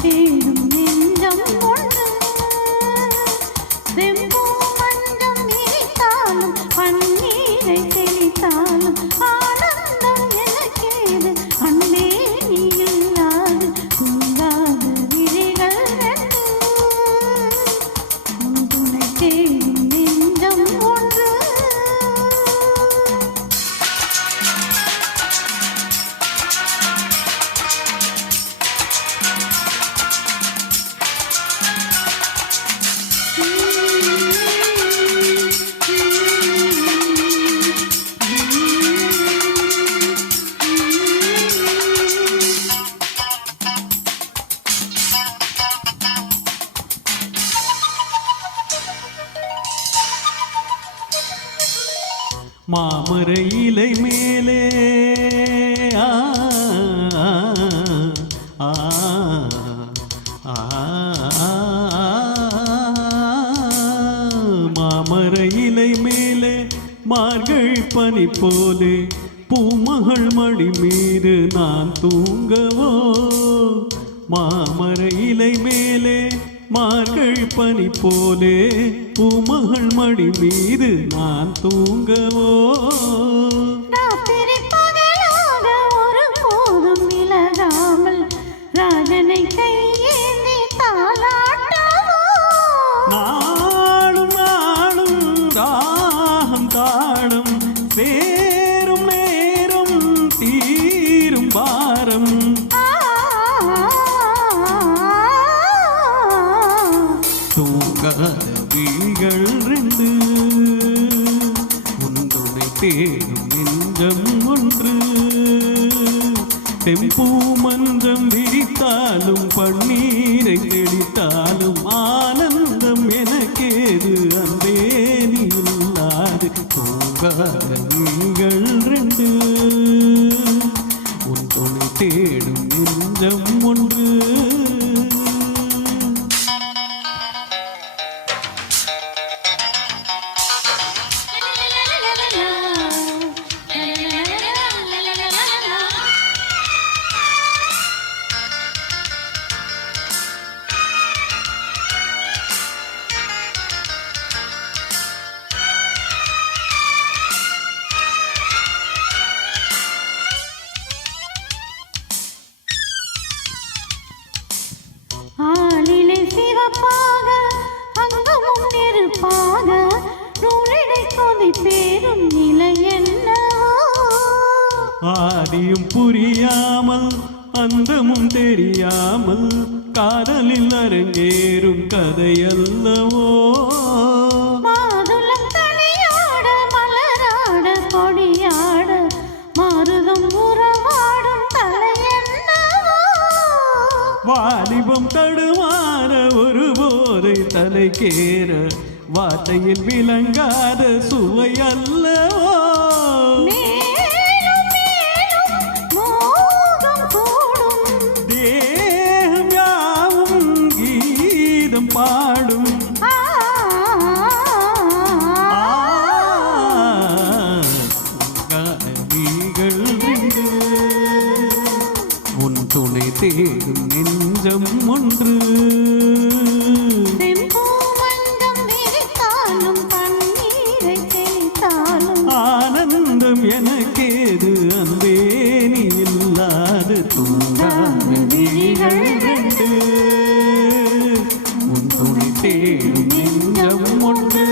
தேடும் நெஞ்சம் ஒன்று செம்பூ மஞ்சம் விரித்தாலும் பன்னீரை தெளித்தாலும் ஆனந்தம் எனக்கேது அன்பே நீ இல்லாது தூங்காத விழிகள் ரெண்டு உன் துணை தேடும் நெஞ்சம் ஒன்று மாமர இலை மேலே மாமர இலை மேலே மார்கள் பனி போலே பூமகள் மடி மீது நான் தூங்கவோ மாமர இலை மேலே மார்கள் பனி போலே பூமகள் மடி மீது நான் தூங்கவோ ராத்திரி பகலாக ஒரு போதும் விலகாமல் ராஜனை கையேந்தி தாலாட்டவோ நாளும் நாளும் தாகம் தாடும் சேரும் நேரம் தீரும் பாரம் தூங்காத விழிகள் ரெண்டு உன் துணை தேடும் நெஞ்சம் ஒன்று தெம்பூ மஞ்சம் விரித்தாலும் பன்னீரை தெளித்தாலும் ஆனந்தம் எனக்கேது அன்பே நீ இல்லாது தூங்காத விழிகள் ரெண்டு உன் துணை தேடும் நெஞ்சம் ஒன்று ஆளிலை சிவப்பாக அங்கமும் நெருப்பாக நூலிடை கொதி பேரும் நிலை என்னவோ ஆதியும் புரியாமல் அந்தமும் தெரியாமல் காதலில் அரங்கேறும் கதையல்லவோ மாதுளம் தனியாட மலராட கொடியாட மாருதம் உறவாடும் தலை என்னவோ வாலிபம் தடுமாற ஒரு போதை தலைக்கேற வார்த்தையில் விளங்காத சுவை அல்லவோ மேலும் மேலும் மோகம் கூடும் தேகம் யாவும் கீதம் பாடும் நீகள் ரெண்டு உன் துணை தேடும் நெஞ்சம் ஒன்று செம்பூ மஞ்சம் விரித்தாலும் பன்னீரை தெளித்தாலும் ஆனந்தம் எனக்கேது அன்பே நீ இல்லாது தூங்காத விழிகள் ரெண்டு உன் துணை தேடும் நெஞ்சம் ஒன்று